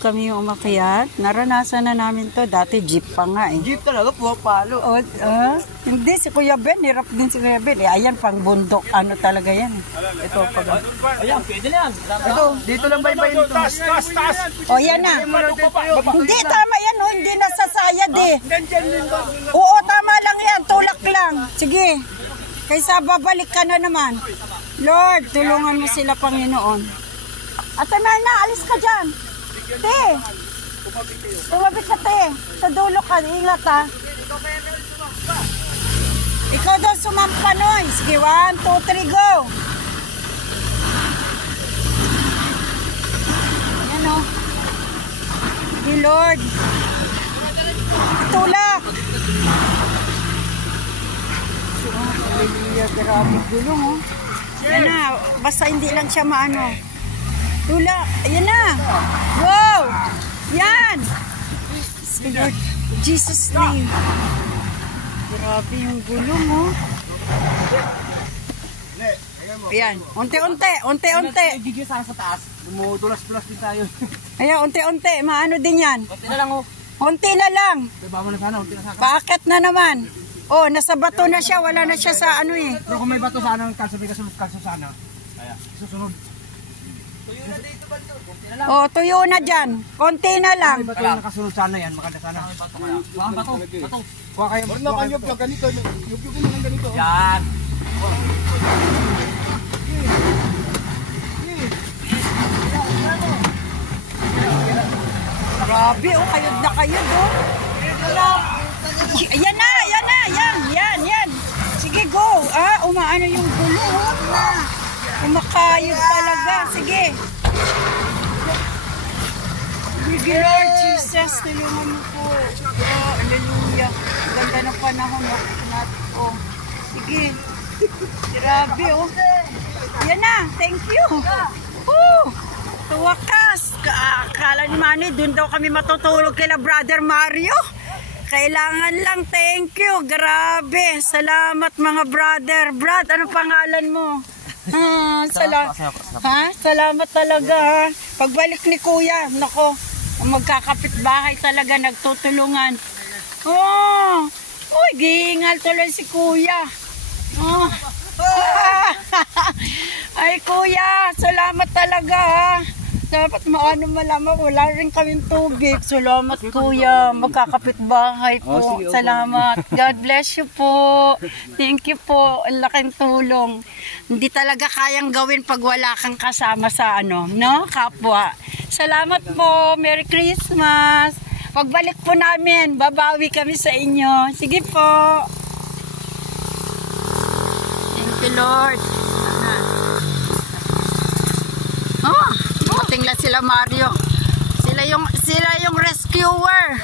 kami umakyat. Naranasan na namin to. Dati jeep pa nga eh. Jeep talaga, palo. Hindi, si Kuya Ben. Hirap din si Kuya Ben. Ayan, pang bundok. Ano talaga yan. Ito, pag... Ayan, pwede na yan. Ito, dito lang baybayin ito. Taas. O, yan na. Hindi, tama yan. Oh. Hindi nasasayad eh. Oo, tama lang yan. Tulak lang. Sige. Kaysa babalik ka na naman. Lord, tulungan mo sila, Panginoon. Ate Merna, alis ka dyan. Te. Tumabit ka, te. Sa dulo ka. Ingat, ha. Ikaw daw sumampa, Noy. Sige, 1, 2, 3, go. Ayan, o. Sige, Lord. Tulak. Hallelujah, grabe gulong, oh. Yan na, basta hindi lang siya maano. Tulak, ayan na. Wow! Yan! Lord, Jesus' name. Grabe yung gulong, oh. Ayan, unti-unti. Gigil sa taas. Dumutulas-tulas din tayo. Ayan, unti-unti. Maano din yan. Unti na lang, oh. Unti na lang. Baba mo na sana, unti na sana. Paakit na naman. Oh, nasa bato na siya. Wala na siya sa ano eh. Pero kung may bato sana, kalso sana. Kaya, susunod. Tuyo na dito ba ito? Oh, tuyo na dyan. Konti na lang. May bato na nakasunod sana yan, maganda sana. Bato. Kuha kayo. Huwag na kanyog na ganito. Yugyugin na lang ganito. Yan. Grabe, oh, kayod na kayod, oh. Ayan na. Yan. Sige, go. Umaano yung gulo, oh. Umakayod talaga. Sige. Sige, Lord Jesus, tulungan mo po. Oh, hallelujah. Ganda ng panahon, oh. Sige. Grabe, oh. Yan na. Thank you. Tuwakas. Akala ni Manny, dun daw kami matutulog kila Brother Mario. Kailangan lang, thank you. Grabe. Salamat mga brother. Brad, ano pangalan mo? Salamat talaga, ha. Pagbalik ni Kuya, nako, magkakapit bahay talaga, nagtutulungan. Uy, gihingal tuloy si Kuya. Ay, Kuya, salamat talaga, ha. Dapat maano malaman, wala rin kaming tubig. Salamat, Kuya. Magkakapit bahay po. Salamat. God bless you po. Thank you po. Ang laking tulong. Hindi talaga kayang gawin pag wala kang kasama sa ano, no? Kapwa. Salamat po. Merry Christmas. Pagbalik po namin, babawi kami sa inyo. Sige po. Thank you, Lord. Tingnan sila Mario. Sila yung rescuer.